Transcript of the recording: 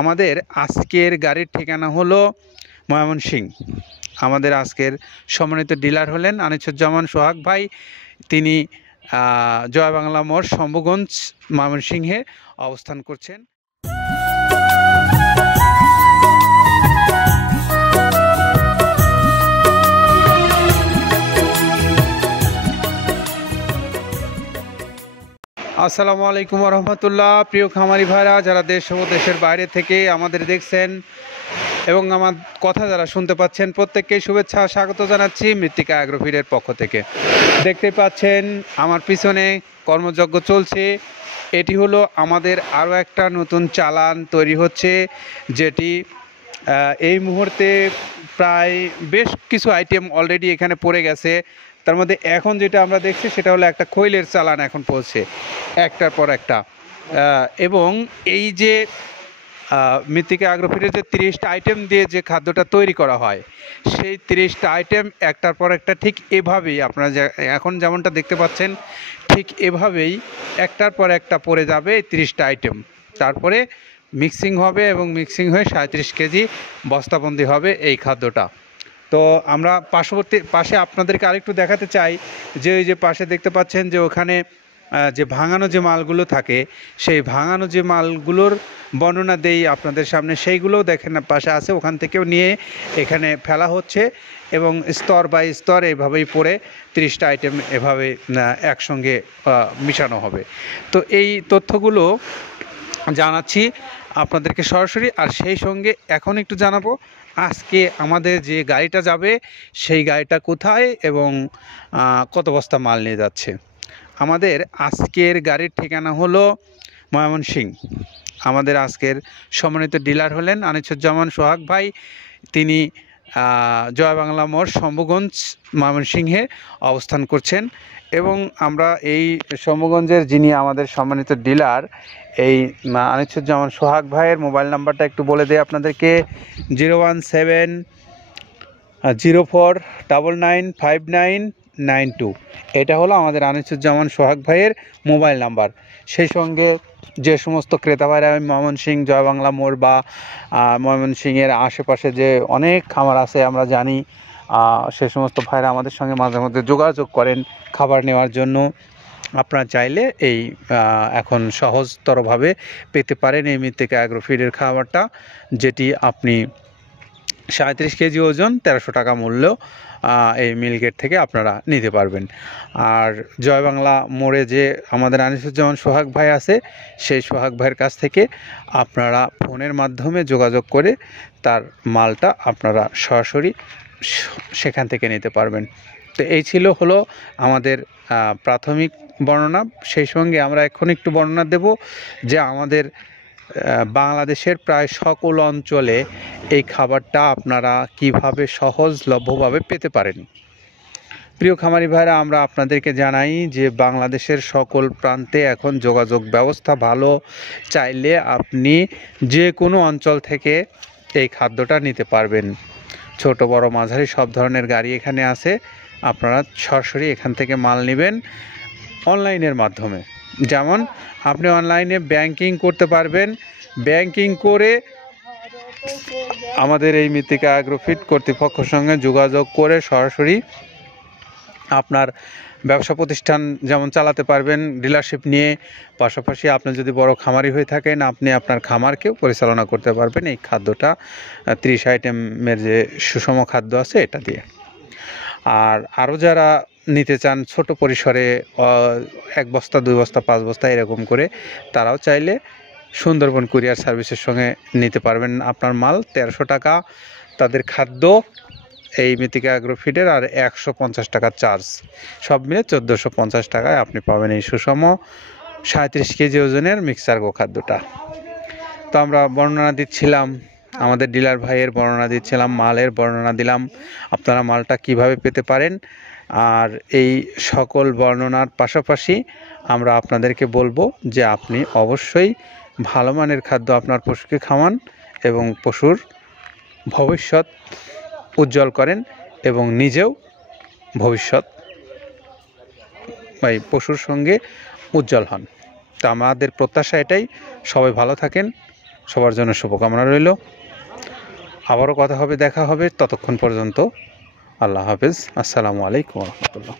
আমাদের আজকের গাড়ির ঠিকানা হলো ময়মনসিংহ। আমাদের আজকের সম্মানিত ডিলার হলেন আনিসুজ্জামান সোহাগ ভাই। তিনি জয় বাংলা মোড়, শম্ভুগঞ্জ, ময়মনসিংহে অবস্থান করছেন। আসসালামু আলাইকুম রহমতুল্লাহ। প্রিয় খামারি ভাইরা, যারা দেশ ও দেশের বাইরে থেকে আমাদের দেখছেন এবং আমার কথা যারা শুনতে পাচ্ছেন, প্রত্যেককেই শুভেচ্ছা স্বাগত জানাচ্ছি মৃত্তিকা অ্যাগ্রোফিডের পক্ষ থেকে। দেখতে পাচ্ছেন আমার পিছনে কর্মযজ্ঞ চলছে। এটি হলো আমাদের আরও একটা নতুন চালান তৈরি হচ্ছে, যেটি এই মুহূর্তে প্রায় বেশ কিছু আইটেম অলরেডি এখানে পড়ে গেছে। তার মধ্যে এখন যেটা আমরা দেখছি সেটা হলো একটা খৈলের চালান এখন পড়ছে একটার পর একটা। এবং এই যে মৃত্তিকা অ্যাগ্রোফিডের যে 30টা আইটেম দিয়ে যে খাদ্যটা তৈরি করা হয়, সেই 30টা আইটেম একটার পর একটা ঠিক এভাবেই আপনারা এখন যেমনটা দেখতে পাচ্ছেন, ঠিক এভাবেই একটার পর একটা পড়ে যাবে এই 30টা আইটেম। তারপরে মিক্সিং হবে এবং মিক্সিং হয়ে 37 কেজি বস্তাবন্দি হবে এই খাদ্যটা। তো আমরা পাশে আপনাদেরকে আরেকটু দেখাতে চাই যে ওই যে পাশে দেখতে পাচ্ছেন যে ওখানে যে ভাঙানো যে মালগুলো থাকে, সেই ভাঙানো যে মালগুলোর বর্ণনা দেই আপনাদের সামনে। সেইগুলোও দেখেন পাশে আছে, ওখান থেকেও নিয়ে এখানে ফেলা হচ্ছে এবং স্তর বাই স্তর এইভাবেই পড়ে 30টা আইটেম এভাবে একসঙ্গে মিশানো হবে। তো এই তথ্যগুলো জানাচ্ছি আপনাদেরকে সরাসরি। আর সেই সঙ্গে এখন একটু জানাবো আজকে আমাদের যে গাড়িটা যাবে সেই গাড়িটা কোথায় এবং কত বস্তা মাল নিয়ে যাচ্ছে। আমাদের আজকের গাড়ির ঠিকানা হলো ময়মনসিংহ। আমাদের আজকের সম্মানিত ডিলার হলেন আনিসুজ্জামান সোহাগ ভাই। তিনি জয় বাংলা মোড়, শম্ভুগঞ্জ, ময়মনসিংহে অবস্থান করছেন। এবং আমরা এই শম্ভুগঞ্জের যিনি আমাদের সম্মানিত ডিলার, এই আনিসুজ্জামান সোহাগ ভাইয়ের মোবাইল নাম্বারটা একটু বলে দেয় আপনাদেরকে। 01704995992। এটা হলো আমাদের আনিসুজ্জামান সোহাগ ভাইয়ের মোবাইল নাম্বার। সেই সঙ্গে যে সমস্ত ক্রেতা ভাইরা ময়মনসিংহ, জয় বাংলা মোড় বা ময়মনসিংহের আশেপাশে যে অনেক খামার আছে আমরা জানি, সে সমস্ত ভাইরা আমাদের সঙ্গে মাঝে মধ্যে যোগাযোগ করেন খাবার নেওয়ার জন্য। আপনারা চাইলে এই এখন সহজতরভাবে পেতে পারেন এই মৃত্তিকা অ্যাগ্রোফিডের খাবারটা, যেটি আপনি 37 কেজি ওজন, 1300 টাকা মূল্য এই মিলগেট থেকে আপনারা নিতে পারবেন। আর জয় বাংলা মোড়ে যে আমাদের আনিসুজ্জামান সোহাগ ভাই আছে, সেই সোহাগ ভাইয়ের কাছ থেকে আপনারা ফোনের মাধ্যমে যোগাযোগ করে তার মালটা আপনারা সরাসরি সেখান থেকে নিতে পারবেন। তো এই হলো আমাদের প্রাথমিক বর্ণনা। সেই সঙ্গে আমরা এখন একটু বর্ণনা দেব যে আমাদের বাংলাদেশের প্রায় সকল অঞ্চলে এই খাবারটা আপনারা কিভাবে সহজলভ্যভাবে পেতে পারেন। প্রিয় খামারি ভাইরা, আমরা আপনাদেরকে জানাই যে বাংলাদেশের সকল প্রান্তে এখন যোগাযোগ ব্যবস্থা ভালো। চাইলে আপনি যে কোনো অঞ্চল থেকে এই খাদ্যটা নিতে পারবেন। ছোট বড় মাঝারি সব ধরনের গাড়ি এখানে আছে। আপনারা সরাসরি এখান থেকে মাল নেবেন অনলাইনের মাধ্যমে। যেমন আপনি অনলাইনে ব্যাংকিং করতে পারবেন। ব্যাংকিং করে আমাদের এই মৃত্তিকা অ্যাগ্রোফিড কর্তৃপক্ষের সঙ্গে যোগাযোগ করে সরাসরি আপনার ব্যবসা প্রতিষ্ঠান যেমন চালাতে পারবেন ডিলারশিপ নিয়ে। পাশাপাশি আপনি যদি বড় খামারি হয়ে থাকেন, আপনি আপনার খামারকেও পরিচালনা করতে পারবেন এই খাদ্যটা, 30 আইটেমের যে সুষম খাদ্য আছে এটা দিয়ে। আর আরও যারা নিতে চান ছোট পরিসরে 1 বস্তা 2 বস্তা 5 বস্তা এরকম করে, তারাও চাইলে সুন্দরবন কুরিয়ার সার্ভিসের সঙ্গে নিতে পারবেন আপনার মাল। 1300 টাকা তাদের খাদ্য এই মৃত্তিকা অ্যাগ্রোফিডের, আর 150 টাকা চার্জ, সব মিলে 1450 টাকায় আপনি পাবেন এই সুষম 37 কেজি ওজনের মিক্সার খাদ্যটা। তো আমরা বর্ণনা দিচ্ছিলাম, আমাদের ডিলার ভাইয়ের বর্ণনা দিচ্ছিলাম, মালের বর্ণনা দিলাম, আপনারা মালটা কিভাবে পেতে পারেন। আর এই সকল বর্ণনার পাশাপাশি আমরা আপনাদেরকে বলবো যে আপনি অবশ্যই ভালো মানের খাদ্য আপনার পশুকে খাওয়ান এবং পশুর ভবিষ্যৎ উজ্জ্বল করেন এবং নিজেও ভবিষ্যৎ পশুর সঙ্গে উজ্জ্বল হন। তো আমাদের প্রত্যাশা এটাই। সবাই ভালো থাকেন, সবার জন্য শুভকামনা রইল। আবারও কথা হবে, দেখা হবে, ততক্ষণ পর্যন্ত আল্লাহ হাফেজ। আসসালামু আলাইকুম রহমতুল্লাহ।